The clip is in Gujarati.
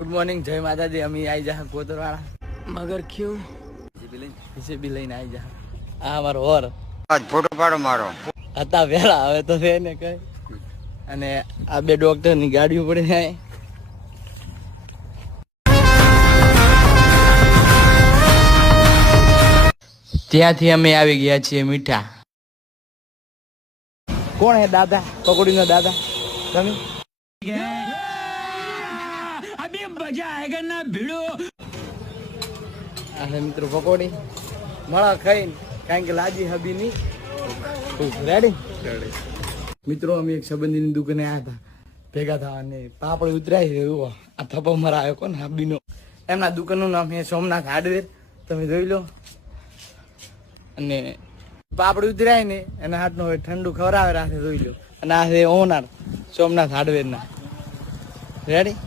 गुड मॉर्निंग जय माता दी। अमी आई जा कोतरवाड़ा मगर क्यों इसे भी लઈને आई જા આ મારો ઓર આજ ફોટો પાડો મારો હતા વેલા હવે તો છે ને કઈ અને આ બે ડોક્ટર ની ગાડીઓ પડે છે ત્યાંથી અમે આવી ગયા છીએ મીઠા કોણ હે દાદા પકોડી નો દાદા તમે અભી મજા આયેગા ના ભીડો આ મિત્રો પકોડી મળા ખાઈને કારણ કે લાજી હબી ની રેડી મિત્રો અમે એક સંબંધીની દુકાને આવ્યા હતા ભેગા થવા અને પાપડ ઉતરાય છે એવો આ થપ્પો મારા આવ્યો કોને હબીનો એમના દુકાનનું નામ છે સોમનાથ હાર્ડવેર તમે જોઈ લો અને પાપડ ઉતરાય ને એના હાથનો હવે ઠંડુ ખવડાવે રાખે જોઈ લો અને આ છે ઓનર સોમનાથ હાર્ડવેર ના રેડી